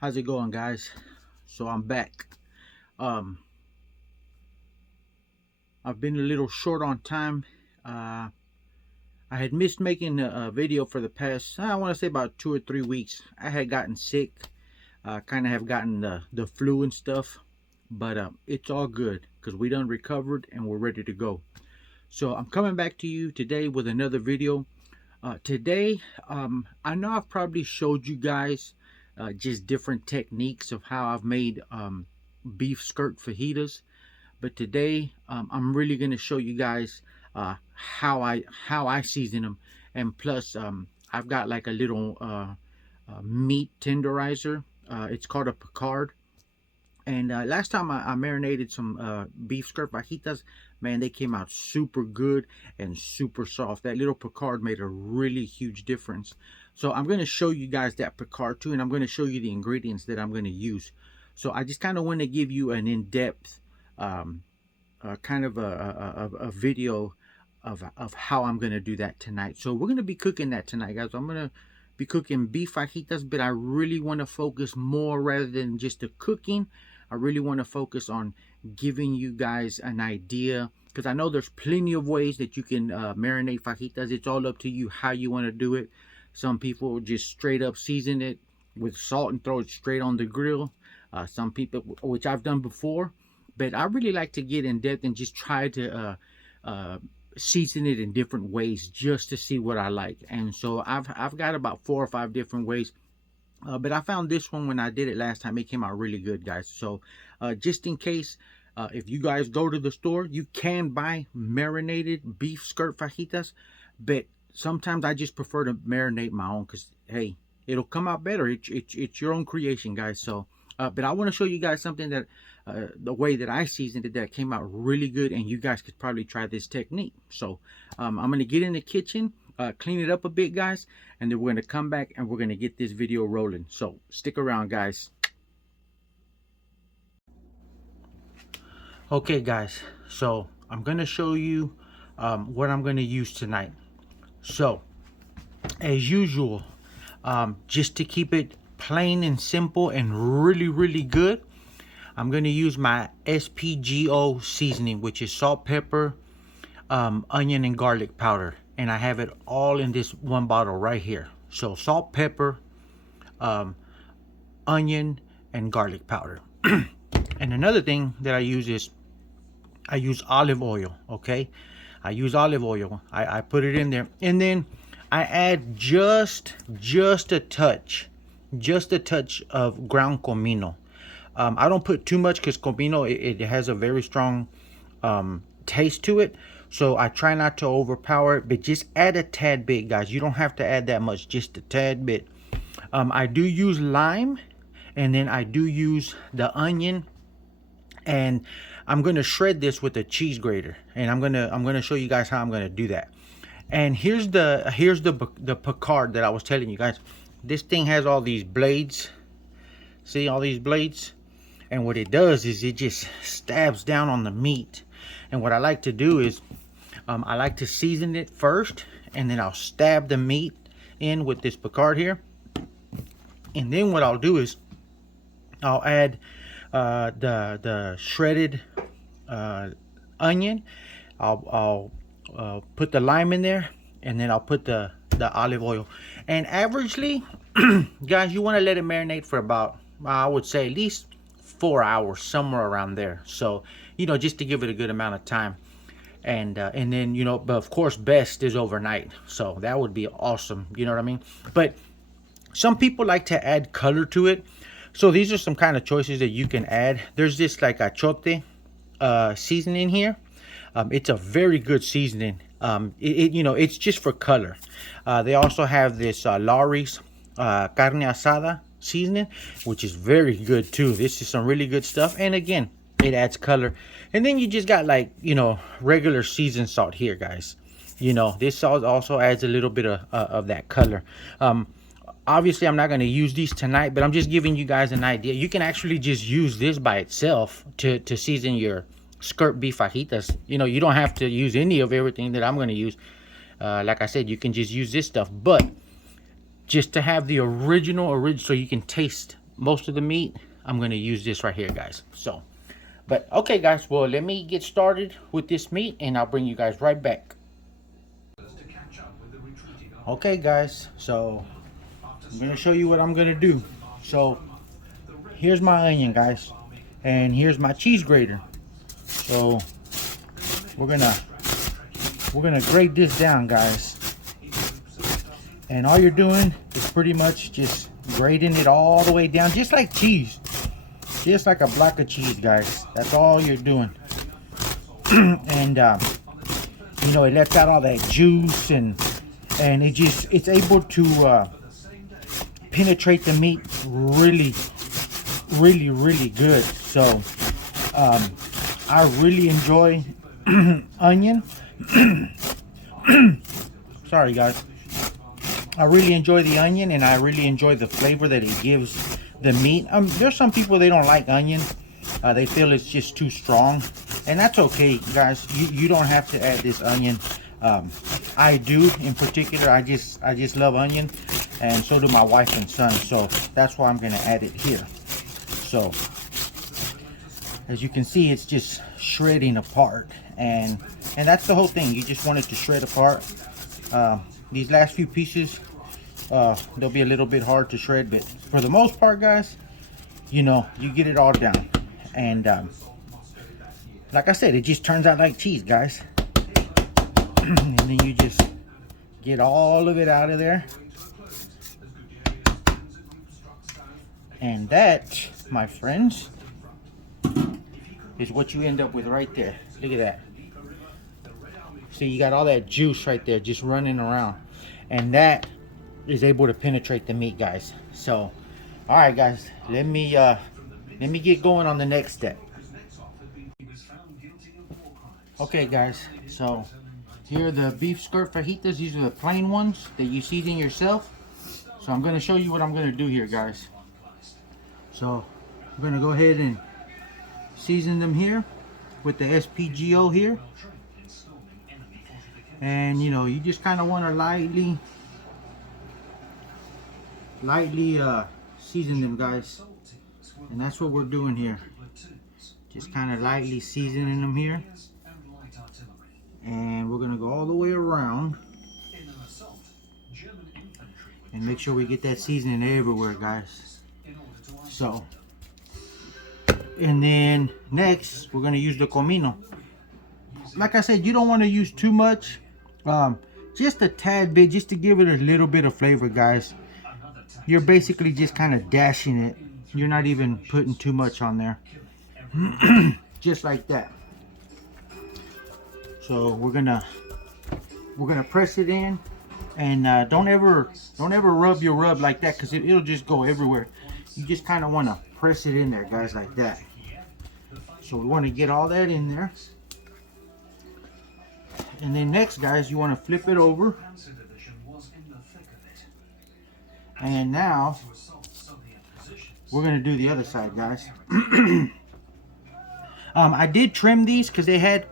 How's it going, guys? So I'm back. um I've been a little short on time. uh I had missed making a video for the past, I want to say, about 2 or 3 weeks. I had gotten sick. Kind of have gotten the flu and stuff, but it's all good because we done recovered and we're ready to go. So I'm coming back to you today with another video. Today, I know I've probably showed you guys just different techniques of how I've made beef skirt fajitas, but today I'm really going to show you guys how I season them. And plus, I've got like a little meat tenderizer. It's called a Picard. And last time I marinated some beef skirt fajitas, man, they came out super good and super soft. That little Picard made a really huge difference. So I'm going to show you guys that Picard too, and I'm going to show you the ingredients that I'm going to use. So I just kind of want to give you an in-depth um, kind of a video of how I'm going to do that tonight. So we're going to be cooking that tonight, guys. I'm going to be cooking beef fajitas, but I really want to focus more, rather than just the cooking, I really want to focus on giving you guys an idea, because I know there's plenty of ways that you can marinate fajitas. It's all up to you how you want to do it. Some people just straight up season it with salt and throw it straight on the grill. Some people, which I've done before, but I really like to get in depth and just try to season it in different ways just to see what I like. And so I've got about 4 or 5 different ways. But I found this one when I did it last time. It came out really good, guys. So just in case, if you guys go to the store, you can buy marinated beef skirt fajitas, but sometimes I just prefer to marinate my own, because hey, it'll come out better. It's your own creation, guys. So but I want to show you guys something that the way that I seasoned it, that came out really good, and you guys could probably try this technique. So I'm going to get in the kitchen, clean it up a bit, guys, and then we're going to come back and we're going to get this video rolling. So stick around, guys. Okay, guys, so I'm going to show you what I'm going to use tonight. So as usual, just to keep it plain and simple and really good, I'm going to use my SPGO seasoning, which is salt, pepper, onion, and garlic powder. And I have it all in this one bottle right here. So salt, pepper, onion, and garlic powder. And another thing that I use is I use olive oil. Okay, I use olive oil. I put it in there, and then I add just a touch of ground comino. I don't put too much, because comino, it has a very strong taste to it. So I try not to overpower it, but just add a tad bit, guys. You don't have to add that much, just a tad bit. I do use lime, and then I do use the onion, and I'm gonna shred this with a cheese grater, and I'm gonna show you guys how I'm gonna do that. And here's the Picard that I was telling you guys. This thing has all these blades. See all these blades? And what it does is it just stabs down on the meat. And what I like to do is I like to season it first, and then I'll stab the meat in with this Picard here. And then what I'll do is I'll add the shredded onion. I'll put the lime in there, and then I'll put the olive oil. And averagely, guys, you want to let it marinate for about, I would say, at least 4 hours, somewhere around there. So, you know, just to give it a good amount of time. And then, you know, but of course, best is overnight. So that would be awesome. You know what I mean? But some people like to add color to it. So these are some kind of choices that you can add. There's this like achote seasoning here. It's a very good seasoning. You know, it's just for color. They also have this Lawry's carne asada seasoning, which is very good too. This is some really good stuff, and again, it adds color. And then you just got, like, you know, regular seasoned salt here, guys. You know, this salt also adds a little bit of that color. Obviously, I'm not going to use these tonight, but I'm just giving you guys an idea. You can actually just use this by itself to season your skirt beef fajitas. You know, you don't have to use any of everything that I'm going to use. Like I said, you can just use this stuff. But just to have the original, so you can taste most of the meat, I'm gonna use this right here, guys. So, but okay, guys. Well, let me get started with this meat, and I'll bring you guys right back. Okay, guys. So I'm gonna show you what I'm gonna do. So here's my onion, guys, and here's my cheese grater. So we're gonna grate this down, guys. And all you're doing is pretty much just grating it all the way down, just like cheese, just like a block of cheese, guys. That's all you're doing. And you know, it lets out all that juice, and it's able to penetrate the meat really good. So I really enjoy onion. Sorry, guys. I really enjoy the onion, and I really enjoy the flavor that it gives the meat. There's some people, they don't like onion. They feel it's just too strong, and that's okay, guys. You don't have to add this onion. I do, in particular. I just love onion, and so do my wife and son. So that's why I'm gonna add it here. So as you can see, it's just shredding apart, and that's the whole thing. You just want it to shred apart. These last few pieces, they'll be a little bit hard to shred, but for the most part, guys, you know, you get it all down. And like I said, it just turns out like cheese, guys. And then you just get all of it out of there. And that, my friends, is what you end up with right there. Look at that. See, you got all that juice right there just running around, and that is able to penetrate the meat, guys. So all right, guys, let me get going on the next step. Okay, guys, so here are the beef skirt fajitas. These are the plain ones that you season yourself. So I'm going to show you what I'm going to do here, guys. So I'm going to go ahead and season them here with the SPGO here. And you know, you just kind of want to lightly season them, guys. And that's what we're doing here. Just kind of lightly seasoning them here. And we're going to go all the way around and make sure we get that seasoning everywhere, guys. So, and then next we're going to use the comino. Like I said, you don't want to use too much. Just a tad bit, just to give it a little bit of flavor, guys. You're basically just kind of dashing it. You're not even putting too much on there. Just like that. So we're gonna press it in, and don't ever rub your rub like that, because it'll just go everywhere. You just kind of want to press it in there, guys, like that. So we want to get all that in there. And then next, guys, you want to flip it over. And now we're going to do the other side, guys. I did trim these because they had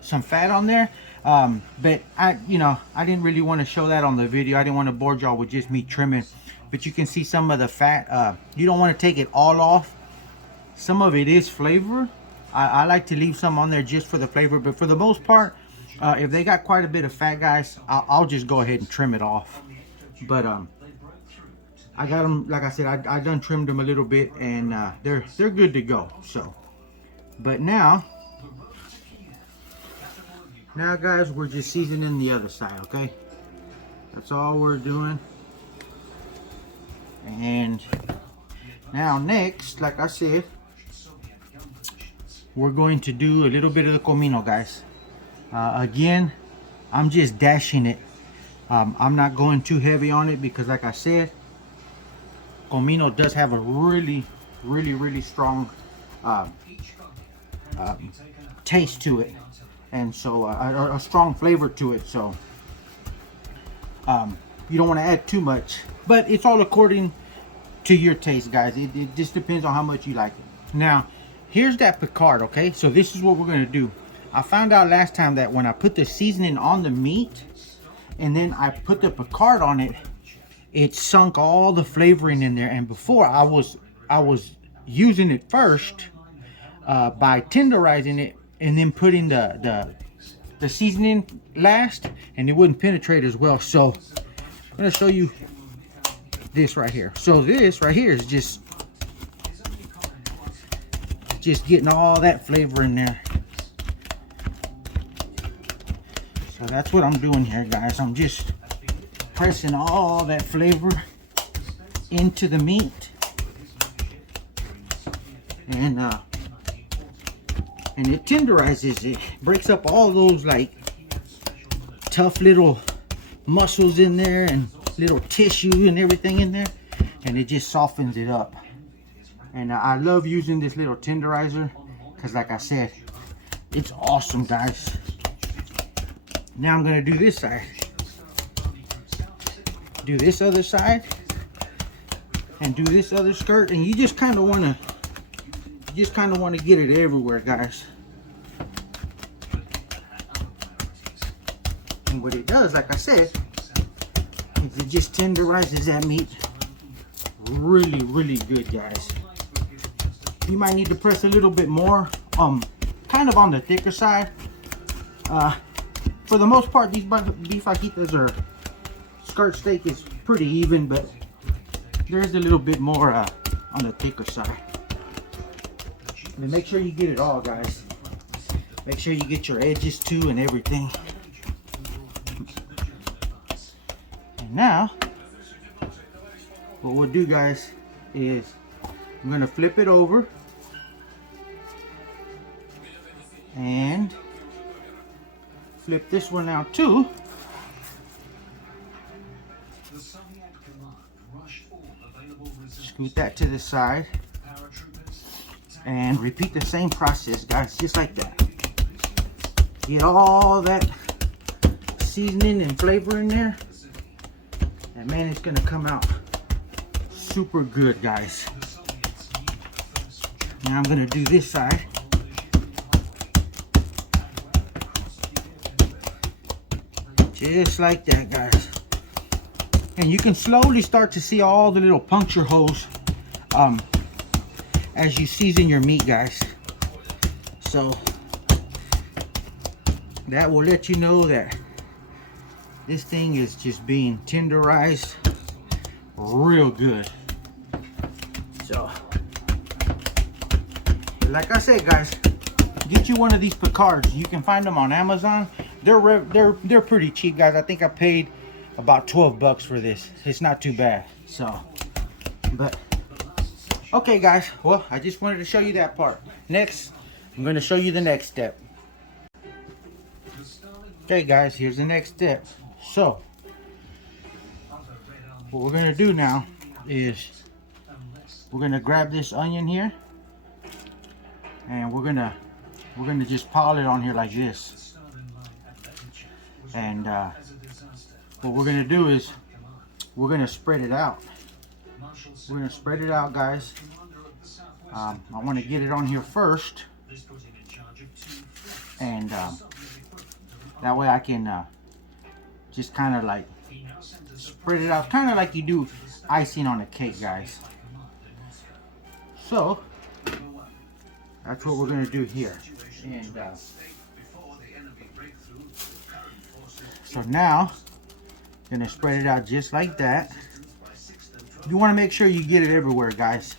some fat on there. But I didn't really want to show that on the video. I didn't want to bore y'all with just me trimming. But you can see some of the fat. You don't want to take it all off. Some of it is flavor. I like to leave some on there just for the flavor. But for the most part, if they got quite a bit of fat, guys, I'll just go ahead and trim it off. But I got them, like I said, I done trimmed them a little bit, and they're good to go. So, but now guys, we're just seasoning the other side. Okay, that's all we're doing. And now next, like I said, we're going to do a little bit of the comino, guys. Again, I'm just dashing it. I'm not going too heavy on it because, like I said, comino does have a really strong taste to it, and so a strong flavor to it. So you don't want to add too much, but it's all according to your taste, guys. It just depends on how much you like it. Now, here's that Picard. Okay, so this is what we're going to do. I found out last time that when I put the seasoning on the meat and then I put the Picard on it, it sunk all the flavoring in there. And before I was I was using it first by tenderizing it and then putting the seasoning last, and it wouldn't penetrate as well. So I'm gonna show you this right here. So this right here is just getting all that flavor in there. So that's what I'm doing here, guys. I'm just pressing all that flavor into the meat, and it tenderizes it, breaks up all those like tough little muscles in there and little tissue and everything in there, and it just softens it up. And I love using this little tenderizer because, like I said, it's awesome, guys. Now I'm gonna do this side, do this other side, and do this other skirt, and you just kind of want to get it everywhere, guys. And what it does, like I said, is it just tenderizes that meat really, really good, guys. You might need to press a little bit more, kind of on the thicker side. For the most part, these beef fajitas are, skirt steak is pretty even, but there's a little bit more on the thicker side. And make sure you get it all, guys. Make sure you get your edges too and everything. And now, what we'll do, guys, is I'm gonna flip it over and flip this one out too. Scoot that to the side and repeat the same process, guys, just like that. Get all that seasoning and flavor in there, and man, it's gonna come out super good, guys. Now I'm gonna do this side. Just like that, guys. And you can slowly start to see all the little puncture holes as you season your meat, guys. So that will let you know that this thing is just being tenderized real good. So like I said, guys, get you one of these picards. You can find them on Amazon. They're pretty cheap, guys. I think I paid about 12 bucks for this. It's not too bad. So, but okay, guys, well, I just wanted to show you that part. Next, I'm going to show you the next step. Okay, guys, here's the next step. So what we're going to do now is we're going to grab this onion here, and we're going to just pile it on here like this. And what we're going to do is we're going to spread it out. We're going to spread it out, guys. I want to get it on here first, and that way I can just kind of like spread it out, kind of like you do icing on a cake, guys. So that's what we're going to do here. And so now I'm going to spread it out just like that. You want to make sure you get it everywhere, guys,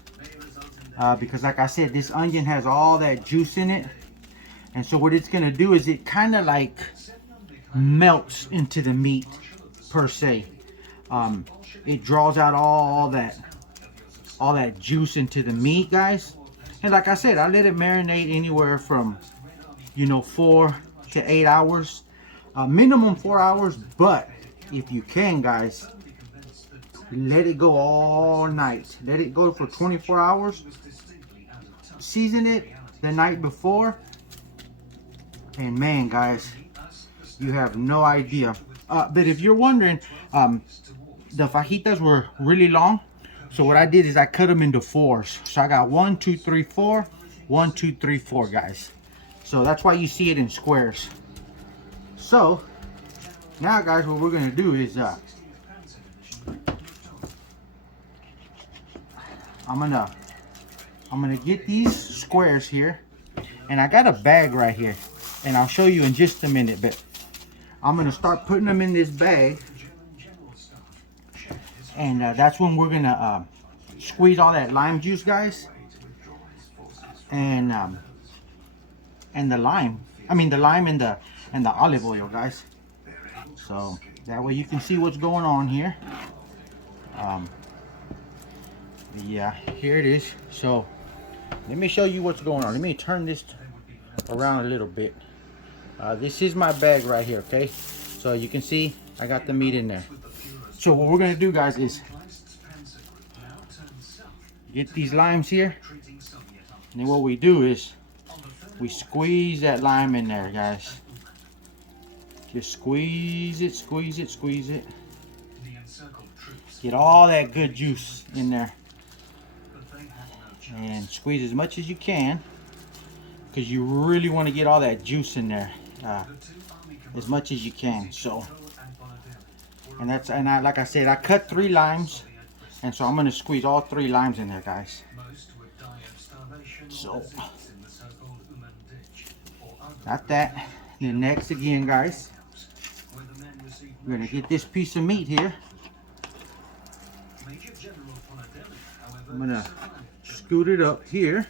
because like I said, this onion has all that juice in it, and so what it's going to do is it kind of like melts into the meat per se. It draws out all that juice into the meat, guys. And like I said, I let it marinate anywhere from 4 to 8 hours, minimum 4 hours. But if you can, guys, let it go all night. Let it go for 24 hours. Season it the night before, and man, guys, you have no idea. But if you're wondering, the fajitas were really long, so what I did is I cut them into 4s. So I got 1, 2, 3, 4, 1, 2, 3, 4, guys. So that's why you see it in squares. So now, guys, what we're gonna do is I'm gonna I'm gonna get these squares here, and I got a bag right here, and I'll show you in just a minute, but I'm gonna start putting them in this bag, and that's when we're gonna squeeze all that lime juice, guys, and the lime. I mean the lime and the olive oil, guys. So that way you can see what's going on here. Yeah, here it is. So let me show you what's going on. Let me turn this around a little bit. This is my bag right here, okay? So you can see I got the meat in there. So what we're gonna do, guys, is get these limes here, and then what we do is we squeeze that lime in there, guys. Just squeeze it, squeeze it, squeeze it. Get all that good juice in there, and squeeze as much as you can, because you really want to get all that juice in there, as much as you can. So, and I like I said, I cut 3 limes, and so I'm gonna squeeze all 3 limes in there, guys. So got that. Then next, again, guys, we're gonna get this piece of meat here. I'm gonna scoot it up here,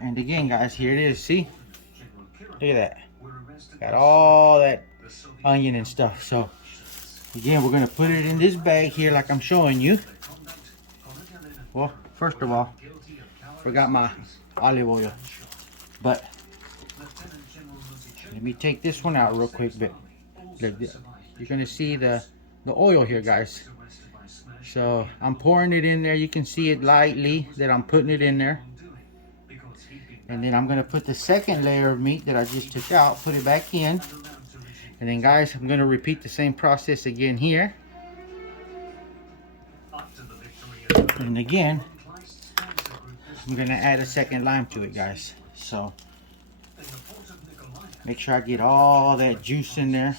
and again, guys, here it is. See, look at that. Got all that onion and stuff. So again, we're gonna put it in this bag here, like I'm showing you. Well, first of all, forgot my olive oil, but let me take this one out real quick. But you're gonna see the oil here, guys. So I'm pouring it in there. You can see it lightly that I'm putting it in there. And then I'm gonna put the second layer of meat that I just took out, put it back in. And then, guys, I'm gonna repeat the same process again here. And again, I'm gonna add a second lime to it, guys. So make sure I get all that juice in there.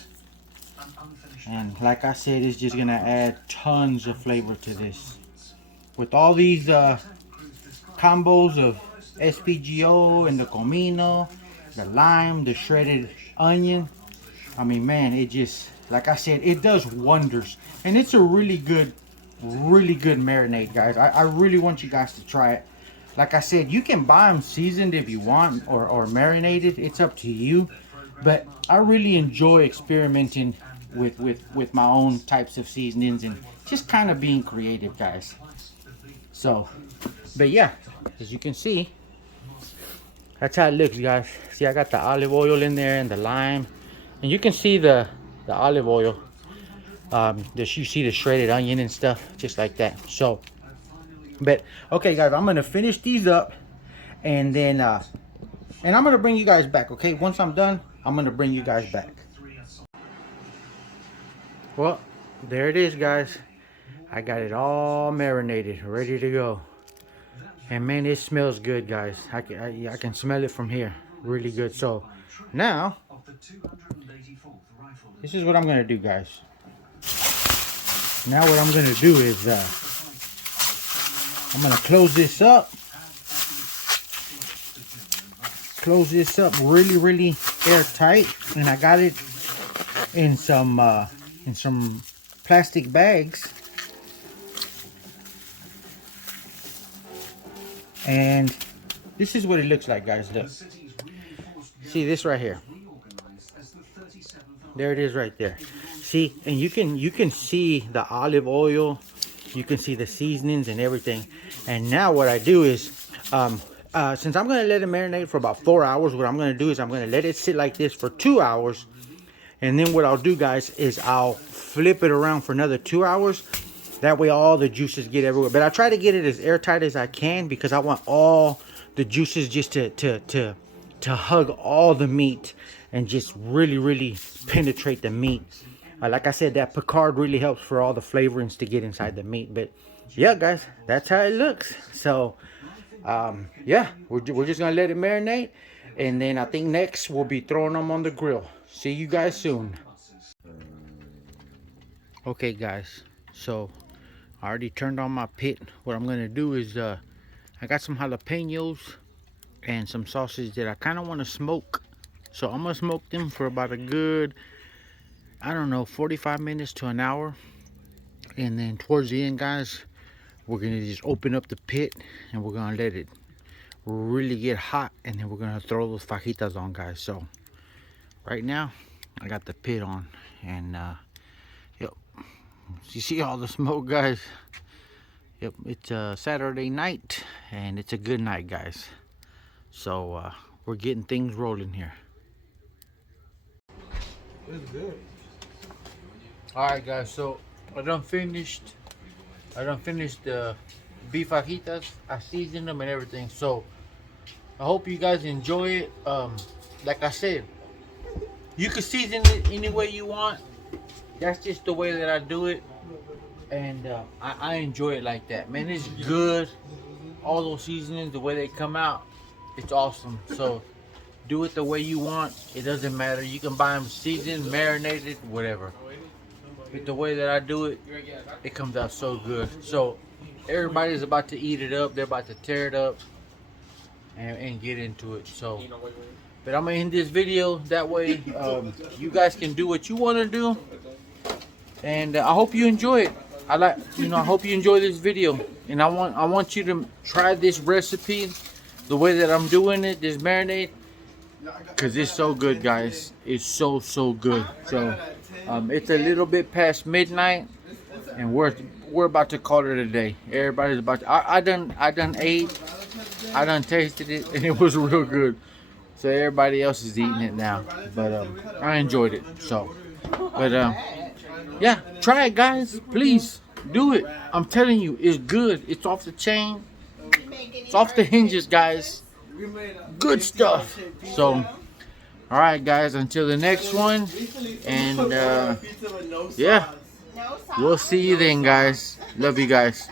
And like I said, it's just gonna add tons of flavor to this. With all these combos of SPGO and the comino, the lime, the shredded onion, I mean, man, it just, like I said, it does wonders. And it's a really good marinade, guys. I really want you guys to try it. Like I said, you can buy them seasoned if you want, or marinated. It's up to you. But I really enjoy experimenting with my own types of seasonings and just kind of being creative, guys. So, but yeah, as you can see, that's how it looks, guys. See, I got the olive oil in there and the lime, and you can see the olive oil. You see the shredded onion and stuff, just like that. So, but okay, guys, I'm gonna finish these up, and then and I'm gonna bring you guys back. Okay, once I'm done, I'm gonna bring you guys back. Well, there it is, guys. I got it all marinated, ready to go. And man, it smells good, guys. I can smell it from here. Really good. So now, this is what I'm going to do, guys. Now what I'm going to do is I'm going to close this up. Close this up really airtight. And I got it in some plastic bags. And this is what it looks like, guys. Look. See this right here. There it is right there. See, and you can see the olive oil, you can see the seasonings and everything. And now what I do is, since I'm gonna let it marinate for about 4 hours, what I'm gonna do is I'm gonna let it sit like this for 2 hours. And then what I'll do, guys, is I'll flip it around for another 2 hours. That way all the juices get everywhere. But I try to get it as airtight as I can, because I want all the juices just to hug all the meat and just really penetrate the meat. Like I said, that Picard really helps for all the flavorings to get inside the meat. But yeah, guys, that's how it looks. So yeah, we're just gonna let it marinate, and then I think next we'll be throwing them on the grill. See you guys soon. Okay, guys, so I already turned on my pit. What I'm gonna do is I got some jalapenos and some sausage that I kind of want to smoke. So I'm gonna smoke them for about a good, I don't know, 45 minutes to an hour. And then towards the end, guys, we're gonna just open up the pit and we're gonna let it really get hot, and then we're gonna throw those fajitas on, guys. So right now I got the pit on, and yep, you see all the smoke, guys. Yep, it's a Saturday night and it's a good night, guys. So we're getting things rolling here. It's good. All right, guys, so I done finished the beef fajitas. I seasoned them and everything, so I hope you guys enjoy it. Like I said, you can season it any way you want. That's just the way that I do it, and I enjoy it like that, man. It's good. All those seasonings, the way they come out, it's awesome. So do it the way you want. It doesn't matter. You can buy them seasoned, marinated, whatever. But the way that I do it, it comes out so good. So everybody's about to eat it up. They're about to tear it up and get into it. So, but I'm gonna end this video that way you guys can do what you want to do, and I hope you enjoy it. I hope you enjoy this video, and I want you to try this recipe the way that I'm doing it, this marinade, because it's so good, guys. It's so good. So it's a little bit past midnight, and we're about to call it a day. Everybody's about to, I done ate, I done tasted it, and it was real good. So everybody else is eating it now, but I enjoyed it. So, but yeah, try it, guys. Please do it. I'm telling you, it's good. It's off the chain. It's off the hinges, guys. Good stuff. So, all right, guys. Until the next one, and yeah, we'll see you then, guys. Love you guys.